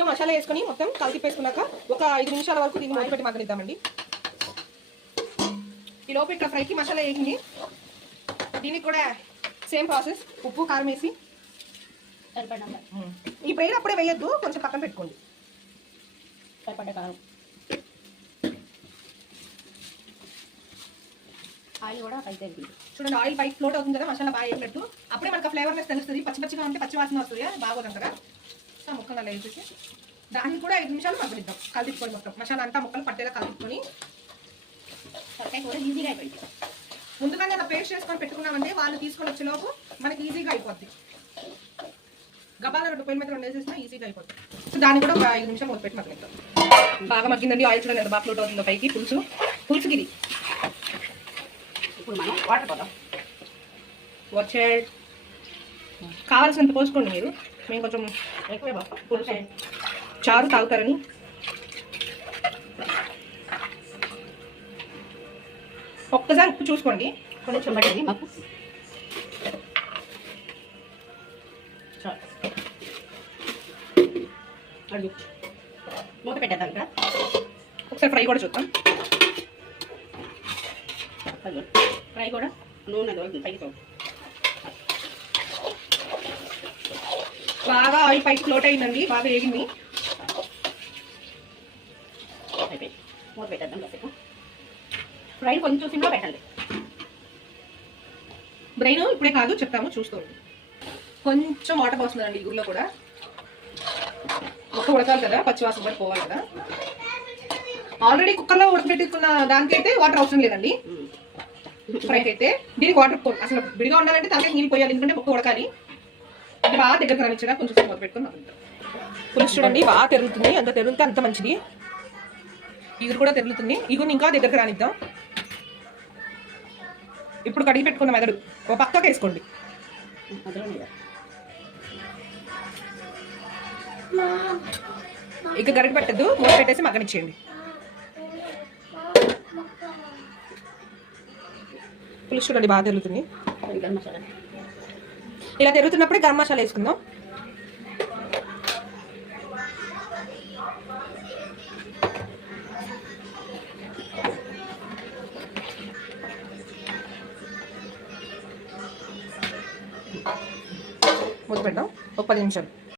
కొంచెం మసాలా వేసుకొని మొత్తం కలిపేసుకున్నాక ఒక 5 నిమిషాల వరకు దీన్ని మూత పెట్టి మగ్గనిద్దామండి. ఈ లోపు ఇట్లా ఫ్రైకి మసాలా వేగింది. దీనికి కూడా సేమ్ ప్రాసెస్, ఉప్పు కారం వేసి ఈ బ్రెయిన్ అప్పుడే వేయద్దు, కొంచెం పక్కన పెట్టుకోండి. సరిపడ్డ కారం, ఆయిల్ కూడా పైకి చూడండి. ఆయిల్ పైకి ఫ్లోట్ అవుతుంది కదా, మసాలా బాగా వేసినట్టు. అప్పుడే మనకు ఫ్లేవర్నెస్ తెలుస్తుంది. పచ్చిగా ఉంటే పచ్చి వాసన వస్తుంది, బాగోదంతగా. ముక్కలు అలా వేసేసి దాన్ని కూడా 5 నిమిషాలు మగ్గనిద్దాం. కలిపుకొని మొత్తం మసాలా అంతా ముక్కలు పట్టేలా కలుపుకొని కూడా ఈజీగా అయిపోయింది. ముందుగానే అలా పేస్ట్ చేసుకొని పెట్టుకున్నామంటే వాళ్ళు తీసుకొని వచ్చేలోపు మనకి ఈజీగా అయిపోద్ది. గబాల 2 పొయ్యిల మీద 2 వేసేసినా ఈజీగా అయిపోద్ది. సో దాన్ని కూడా ఒక 5 నిమిషాలు మూత పెట్టి మగ్గనిద్దాం. బాగా మగ్గిందండి. ఆయిల్ చూడండి ఎంత బాగా ఫ్లోట్ అవుతుందో పైకి. పులుసుకి ఇది. ఇప్పుడు మనం వాటర్ పోదాం. వచ్చే కావాల్సినంత పోసుకోండి మీరు. మేము కొంచెం ఎక్కువే పులుసు చారు తాగుతారని. ఒక్కసారి ఉప్పు చూసుకోండి. కొంచెం పట్టింది మాకు. మూత పెట్టేద్దాం. ఇంకా ఒకసారి ఫ్రై కూడా చూద్దాం. ఫ్రై కూడా నూనె పైకి బాగా ఆయిల్ పైకి ఫ్లోట్ అయిందండి, బాగా వేగింది. అయిపోయింది. మూత పెట్టేద్దాం. కాసేపు ఫ్రై కొంచెం సిమ్లో పెట్టండి. బ్రెయిన్ ఇప్పుడే కాదు చెప్తాము, చూస్తుంది. కొంచెం వాటర్ పోస్తుందండి ఈ గురిలో కూడా. ముక్క ఉడకాలి కదా, పచ్చివాసన కూడా పోవాలి కదా. ఆల్రెడీ కుక్కర్లో ఉడకబెట్టుకున్న దానికైతే వాటర్ అవసరం లేదండి. ఫ్రైకి అయితే దీనికి వాటర్ అసలు విడిగా ఉండాలంటే దానికి నీళ్ళు పోయాలి, ఎందుకంటే ముక్క ఉడకాలి. అది బాగా దగ్గర రానిచ్చడా కొంచెం మూత పెట్టుకుని పులుసు చూడండి బాగా తెరుగుతుంది. అంత తెరిగితే అంత మంచిది. ఇగురు కూడా తెరుగుతుంది. ఇగురు ఇంకా దగ్గరకు రానిద్దాం. ఇప్పుడు కడిగి పెట్టుకున్న మెదడు ఒక పక్కకి వేసుకోండి. ఇక గరిటె పెట్టద్దు, మూత పెట్టేసి మగ్గనిచ్చేయండి. పులుసు చూడండి బాగా తెరుగుతుంది. ఇలా తెరుగుతున్నప్పుడే గరం మసాలా వేసుకుందాం. మూత పెడదాం ఒక 10 నిమిషాలు.